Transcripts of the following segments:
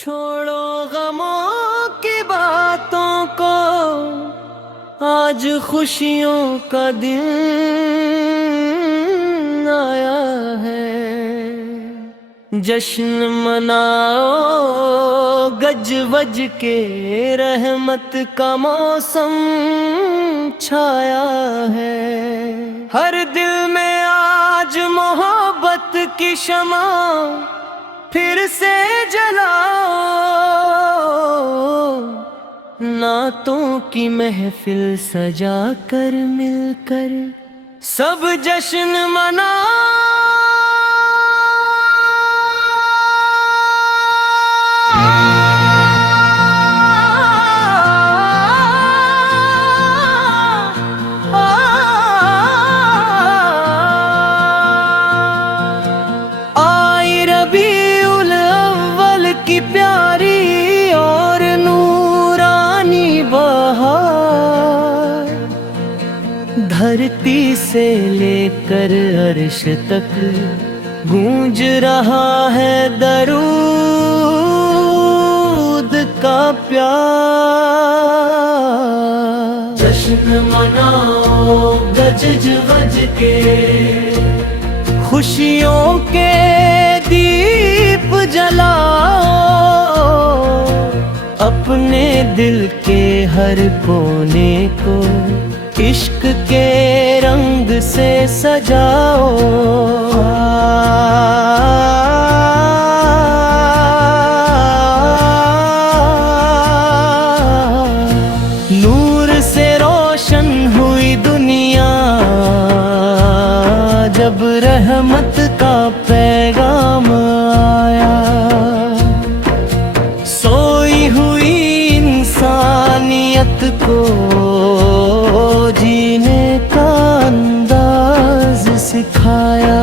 छोड़ो गमों की बातों को, आज खुशियों का दिन आया है। जश्न मनाओ गज वज के, रहमत का मौसम छाया है। हर दिल में आज मोहब्बत की शमा फिर से जलाओ। नातों की महफिल सजा कर मिलकर सब जश्न मनाओ। की प्यारी और नूरानी बहार, धरती से लेकर अर्श तक गूंज रहा है दरूद का प्यार। जश्न मनाओ गज वज के, खुशियों के दीप जलाओ। अपने दिल के हर कोने को इश्क के रंग से सजाओ। नूर से रोशन हुई दुनिया जब रहमत का पैगाम आया। सोई हुई इंसानियत को जीने का अंदाज सिखाया।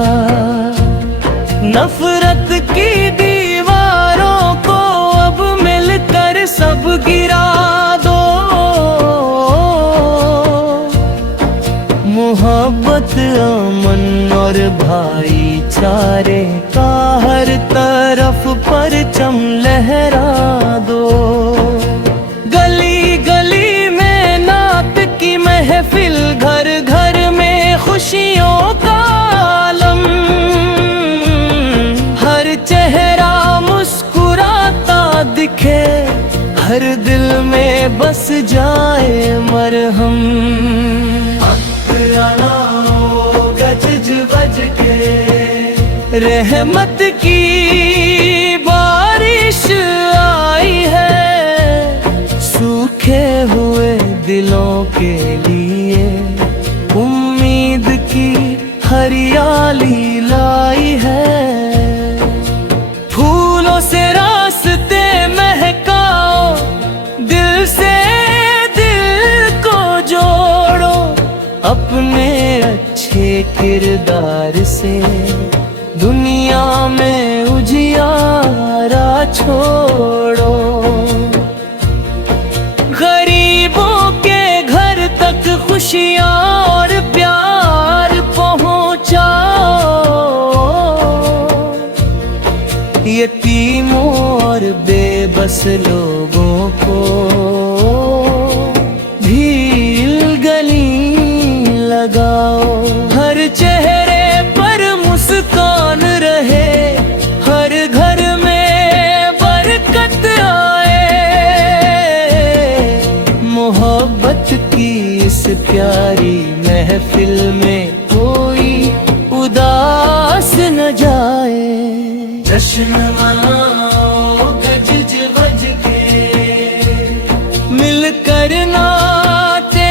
नफरत की दीवारों को अब मिलकर सब गिरा दो। मोहब्बत अमन और भाईचारे का हर तरफ परचम लहरा दो। गली गली में नात की महफिल, घर घर में खुशियों का आलम। हर चेहरा मुस्कुराता दिखे, हर दिल में बस जाए मरहम। गज वज के रहमत की बारिश आई है। सूखे हुए दिलों के लिए उम्मीद की हरियाली लाई है। फूलों से रास्ते महकाओ, दिल से दिल को जोड़ो। अपने अच्छे किरदार से दुनिया में उजियारा छोड़ो। गरीबों के घर तक खुशियाँ और प्यार पहुँचाओ। यतीमों और बेबस लोगों को भील गली लगाओ। हर चेहरे पर मुस्कान रहे, हर घर में बरकत आए। मोहब्बत की इस प्यारी महफिल में कोई उदास न जाए। जश्न मनाओ गज वज के, मिलकर नाते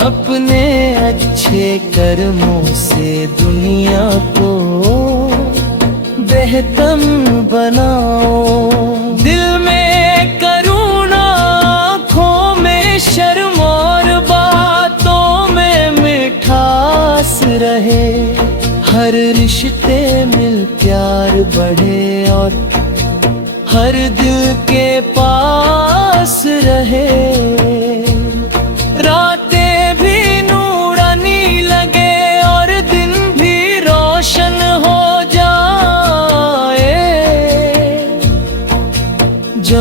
अपने अच्छे कर्मों से दुनिया को बेहतर बनाओ। दिल में करुणा, आँखों में शर्म और बातों में मिठास रहे। हर रिश्ते मिल प्यार बढ़े और हर दिल के पास रहे। रातें भी नूरानी लगे और दिन भी रोशन हो जाए।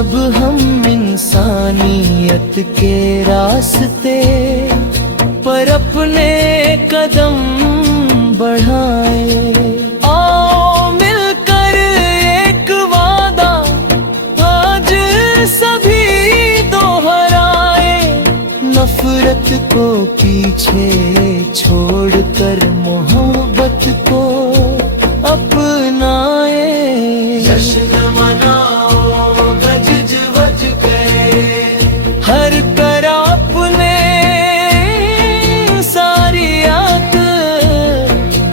अब हम इंसानियत के रास्ते पर अपने कदम बढ़ाए। आओ मिलकर एक वादा आज सभी दोहराए, नफरत को पीछे छोड़कर मोहब्बत को अपनाए। जश्न मनाओ गज वज के, हर तरफ अपने सारियात,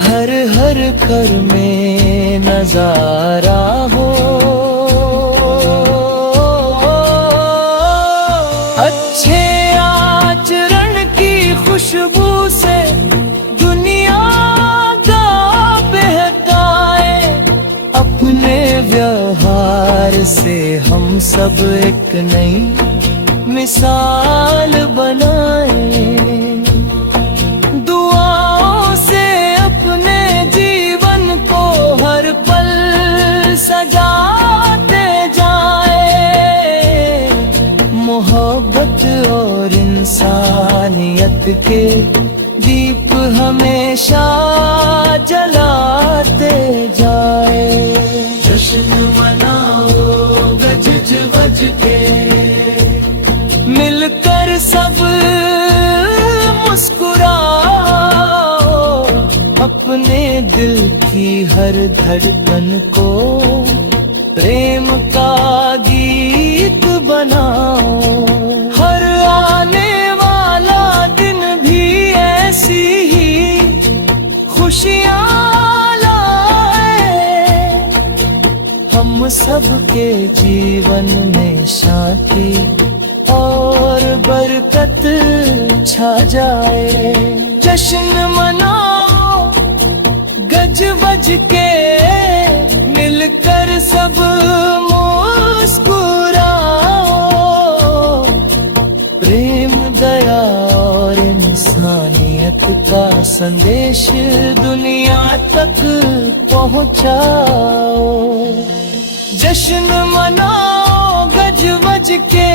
हर हर घर में नजारा हो। अच्छे आचरण की खुशबू से दुनिया का बहकाए, अपने व्यवहार से हम सब एक नई मिसाल बनाए। दुआओं से अपने जीवन को हर पल सजाते जाए, मोहब्बत और इंसानियत के दीप हमेशा जलाते जाए। जश्न मनाओ गज वज के, मिलकर सब मुस्कुराओ, अपने दिल की हर धड़कन को प्रेम का गीत बनाओ। हर आने वाला दिन भी ऐसी ही खुशियाँ लाए, हम सबके जीवन में शांति और बरकत छा जाए। जश्न मनाओ गज वज के, मिलकर सब मुस्कुराओ, प्रेम दया और इंसानियत का संदेश दुनिया तक पहुंचाओ। जश्न मनाओ गज वज के,